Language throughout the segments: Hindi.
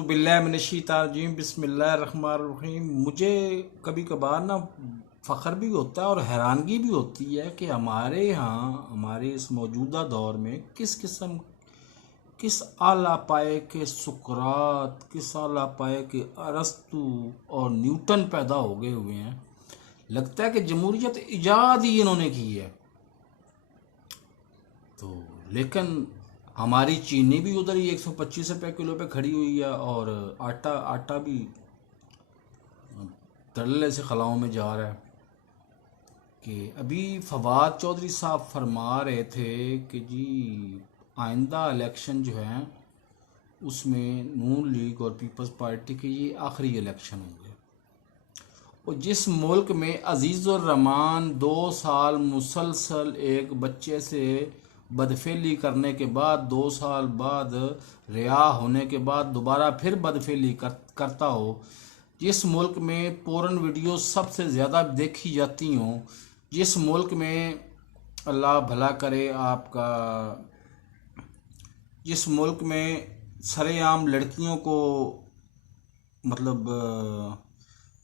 बिल्लाहिमिनश्शैतानिर्रजीम बिस्मिल्लाहिर्रहमानिर्रहीम। मुझे कभी कभार ना फ़ख्र भी होता है और हैरानगी भी होती है कि हमारे यहाँ हमारे इस मौजूदा दौर में किस आला पाए के सुकरात, किस आला पाए के अरस्तु और न्यूटन पैदा हो गए हुए हैं। लगता है कि जमहूरियत ईजाद ही इन्होंने की है। तो लेकिन हमारी चीनी भी उधर ही 125 रुपये किलो पे खड़ी हुई है और आटा आटा भी तरले से खलाओं में जा रहा है। कि अभी फवाद चौधरी साहब फरमा रहे थे कि जी आइंदा इलेक्शन जो है उसमें नून लीग और पीपल्स पार्टी के ये आखिरी इलेक्शन होंगे। और जिस मुल्क में अजीज़ुर रहमान 2 साल मुसलसल एक बच्चे से बदफेली करने के बाद 2 साल बाद रिहा होने के बाद दोबारा फिर बदफेली करता हो, जिस मुल्क में पोर्न वीडियो सबसे ज़्यादा देखी जाती हों, जिस मुल्क में अल्लाह भला करे आपका, जिस मुल्क में सरेआम लड़कियों को मतलब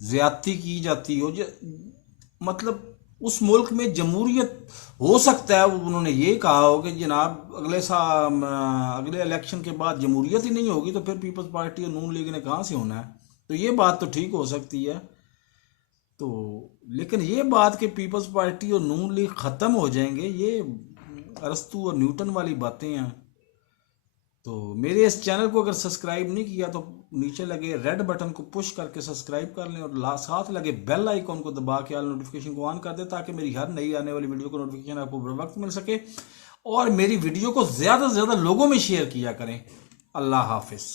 ज़्यादती की जाती हो, मतलब उस मुल्क में जमहूरियत हो सकता है। उन्होंने ये कहा हो कि जनाब अगले इलेक्शन के बाद जमहूरियत ही नहीं होगी तो फिर पीपल्स पार्टी और नून लीग ने कहाँ से होना है। तो ये बात तो ठीक हो सकती है। तो लेकिन ये बात कि पीपल्स पार्टी और नून लीग ख़त्म हो जाएंगे, ये अरस्तू और न्यूटन वाली बातें हैं। तो मेरे इस चैनल को अगर सब्सक्राइब नहीं किया तो नीचे लगे रेड बटन को पुश करके सब्सक्राइब कर लें और साथ लगे बेल आइकॉन को दबा के ऑल नोटिफिकेशन को ऑन कर दें ताकि मेरी हर नई आने वाली वीडियो को नोटिफिकेशन आपको बर वक्त मिल सके। और मेरी वीडियो को ज़्यादा से ज़्यादा लोगों में शेयर किया करें। अल्लाह हाफिज़।